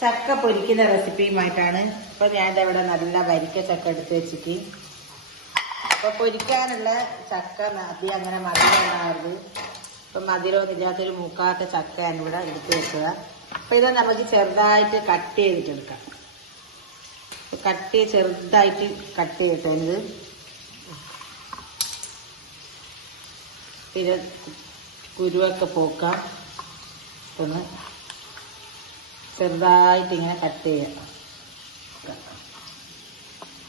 ചക്ക പൊരിക്കുന്ന റെസിപ്പിയുമായിട്ടാണ്. ഇപ്പൊ ഞാൻ ഇവിടെ നല്ല വരിക്ക ചക്ക എടുത്ത് വെച്ചിട്ട് അപ്പൊ പൊരിക്കാനുള്ള ചക്ക അധികം അങ്ങനെ മധുരമായിരുന്നു. ഇപ്പൊ മധുരമൊന്നും ഇല്ലാത്തൊരു മൂക്കാത്ത ചക്കയാണ് ഇവിടെ എടുത്ത് വെക്കുക. അപ്പൊ ഇത് നമുക്ക് ചെറുതായിട്ട് കട്ട് ചെയ്തിട്ടെടുക്കാം. ചെറുതായിട്ട് കട്ട് ചെയ്തിട്ടത് പിന്നെ കുരുവൊക്കെ പോക്കാം. ഒന്ന് ചെറുതായിട്ട് ഇങ്ങനെ കട്ട് ചെയ്യാം.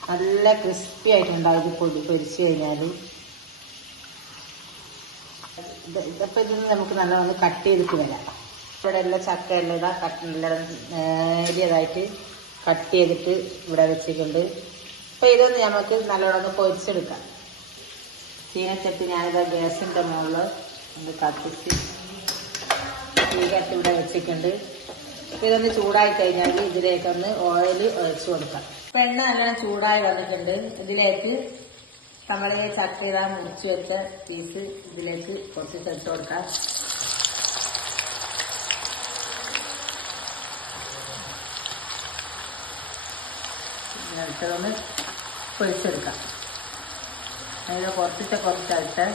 നല്ല ക്രിസ്പി ആയിട്ടുണ്ടാവും ഇത് പൊരിച്ചു കഴിഞ്ഞാൽ. ഇതപ്പോൾ ഇതിന് നമുക്ക് നല്ലോണം കട്ട് ചെയ്തിട്ട് വരാം. ഇവിടെ എല്ലാം ചക്ക എല്ലാം ഇതാ നേരിയതായിട്ട് കട്ട് ചെയ്തിട്ട് ഇവിടെ വെച്ചിട്ടുണ്ട്. അപ്പോൾ ഇതൊന്ന് നമുക്ക് നല്ലോണം പൊരിച്ചെടുക്കാം. ചീനച്ചട്ടി ഞാനിതാ ഗ്യാസിൻ്റെ മുകളിൽ ഒന്ന് കത്തിച്ച് തീ കത്തി ഇവിടെ വെച്ചിട്ടുണ്ട്. ഇതൊന്ന് ചൂടായി കഴിഞ്ഞാൽ ഇതിലേക്കൊന്ന് ഓയിൽ ഒഴിച്ചു കൊടുക്കാം. ഇപ്പൊ എണ്ണ നല്ലോണം ചൂടായി വന്നിട്ടുണ്ട്. ഇതിലേക്ക് നമ്മൾ ചക്ക ഇതാ മുറിച്ച് വെച്ച പീസ് ഇതിലേക്ക് കുറച്ച് ഇട്ട് കൊടുക്കാം. ഇതൊന്ന് പൊരിച്ചെടുക്കാം. അതിൽ കുറച്ചായിട്ട്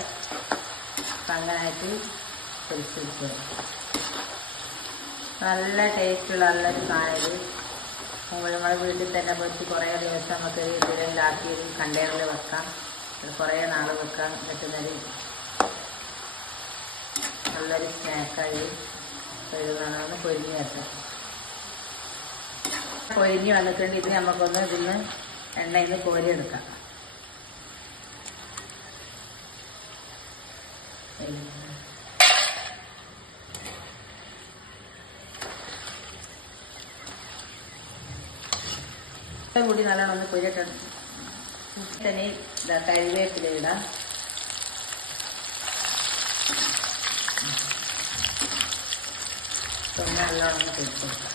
അങ്ങനായിട്ട് പൊരിച്ചെടുക്കുക. നല്ല ടേസ്റ്റുള്ള നല്ലൊരു സാധനം. നമ്മുടെ വീട്ടിൽ തന്നെ പൊരിച്ച് കുറേ ദിവസം നമുക്ക് ഇതിലാക്കി കണ്ടെയ്നറിൽ വെക്കാം. കുറേ നാൾ വെക്കാൻ പറ്റുന്നൊരു നല്ലൊരു സ്നാക്കായി എഴുതാനാണ്. പൊരിഞ്ഞ് വെക്കാം. പൊരിഞ്ഞ് വന്നിട്ടുണ്ട്. ഇത് നമുക്കൊന്ന് ഇതിന്ന് എണ്ണയിൽ നിന്ന് കോരിയെടുക്കാം. കൂടി നല്ലോണം ഒന്ന് പൊരിയിട്ടുണ്ട്. തന്നെ കരിവേപ്പില ഇടാം. ഒന്ന് നല്ലോണം ഒന്ന് പൊരിച്ചെടുക്കാം.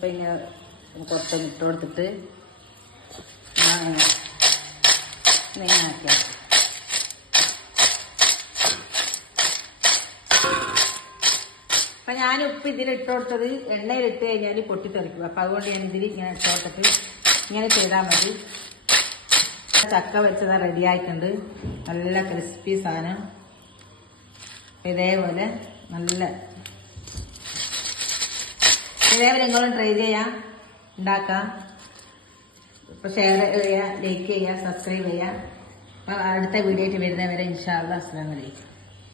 ഇപ്പം ഇങ്ങനെ കുറച്ചൊന്ന് ഇട്ട് കൊടുത്തിട്ട് ഇങ്ങനെ ആക്കിയാൽ അപ്പം ഞാൻ ഉപ്പ് ഇതിലിട്ട് കൊടുത്തത് എണ്ണയിലിട്ട് കഴിഞ്ഞാൽ പൊട്ടിത്തെറിക്കും. അപ്പം അതുകൊണ്ട് ഞാൻ ഇതിൽ ഇങ്ങനെ ഇട്ട് കൊടുത്തിട്ട് ഇങ്ങനെ ചെയ്താൽ മതി. ചക്ക വെച്ചത് റെഡി ആയിട്ടുണ്ട്. നല്ല ക്രിസ്പി സാധനം. ഇതേപോലെ നിങ്ങളും ട്രൈ ചെയ്യാം, ഉണ്ടാക്കാം. ഇപ്പോൾ ഷെയർ ചെയ്യുക, ലൈക്ക് ചെയ്യുക, സബ്സ്ക്രൈബ് ചെയ്യുക. അപ്പോൾ അടുത്ത വീഡിയോ ആയിട്ട് വരുന്നവരെ ഇൻഷാ അല്ലാഹ് അസ്സലാമു അലൈക്കും.